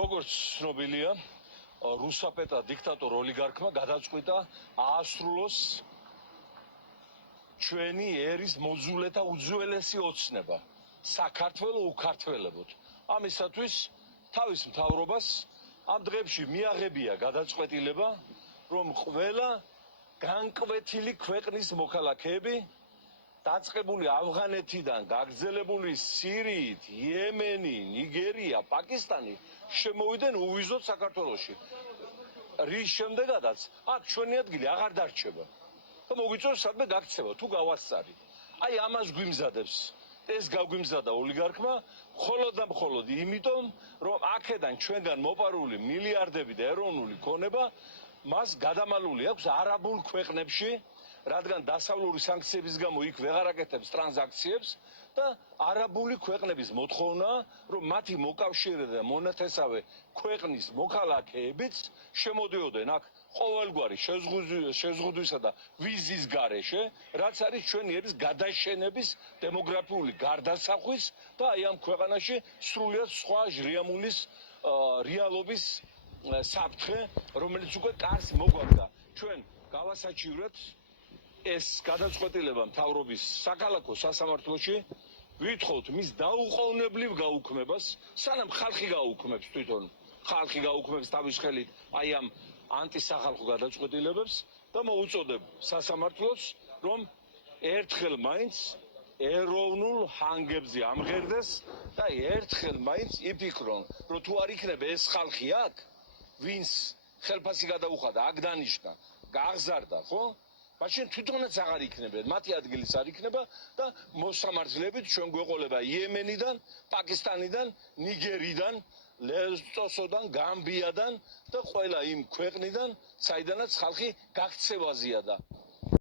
როგორც ცნობილია, რუსაფეტა დიქტატორ ოლიგარქმა გადაწყვიტა აასრულოს ჩვენი ერის მოძულეთა უძველესი ოცნება საქართველოს უკართველებოდ. ამისათვის თავის მთავრობას ამ დღეებში მიაღებია გადაწყვეტილება, რომ ყველა განკვეთილი ქვეყნის მოქალაქეები დაწყებული ავღანეთიდან გაგრძელებული სირიით, იემენი, ნიგერია, პაკისტანი შემოვიდნენ უვიზოდ საქართველოში. რის შემდეგაც აქ ჩვენი ადგილი აღარ დარჩება. და მოგვიწევს სადმე გაქცევა თუ გავასწარი. აი ამას გვიმზადებს. ეს გაგვიმზადა ოლიგარქმა მხოლოდ და მხოლოდ იმიტომ, რომ აქედან ჩვენგან მოპარული მილიარდები და ეროვნული ქონება მას გადამალული აქვს არაბულ ქვეყნებში, რადგან დასავლური სანქციების გამო იქ ვეღარ აკეთებს ტრანზაქციებს და არაბული ქვეყნების მოთხოვნა, რომ მათი მოკავშირე და მონათესავე ქვეყნის მოქალაქეებიც შემოდიოდნენ აქ ყოველგვარი შეზღუდვისა და ვიზის გარეშე, რაც არის ჩვენი ერის გადაშენების დემოგრაფიული გარდასახვის და აი ამ ქვეყანაში სრულიად სხვა ჟრიამულის რეალობის საფრთხე, რომელიც უკვე კარს მოგვაგდა. ჩვენ გავასაჩივრეთ ეს გადაწყვეტილება მთავრობის საქალაქო სასამართლოში, ვითხოვთ მის დაუყოვნებლივ გაუქმებას, სანამ ხალხი გაუქმებს თვითონ, ხალხი გაუქმებს თავის ხელით აი ამ ანტისახალხო გადაწყვეტილებებს და მოუწოდებ სასამართლოს, რომ ერთხელ მაინც ეროვნულ ჰანგებზე ამღერდეს და ერთხელ მაინც იფიქრონ, რომ თუ არ იქნება ეს ხალხი აქ, ვინც ხელფასი გადაუხადა, აქ დანიშნა, გააღზარდა, ხო? მაშინ თვითონაც აღარ იქნებიან, მათი ადგილიც არ იქნება და მოსამართლეებით ჩვენ გვეყოლება იემენიდან, პაკისტანიდან, ნიგერიდან, ლესოტოსოდან, გამბიადან და ყველა იმ ქვეყნიდან, საიდანაც ხალხი გაქცევაზეა და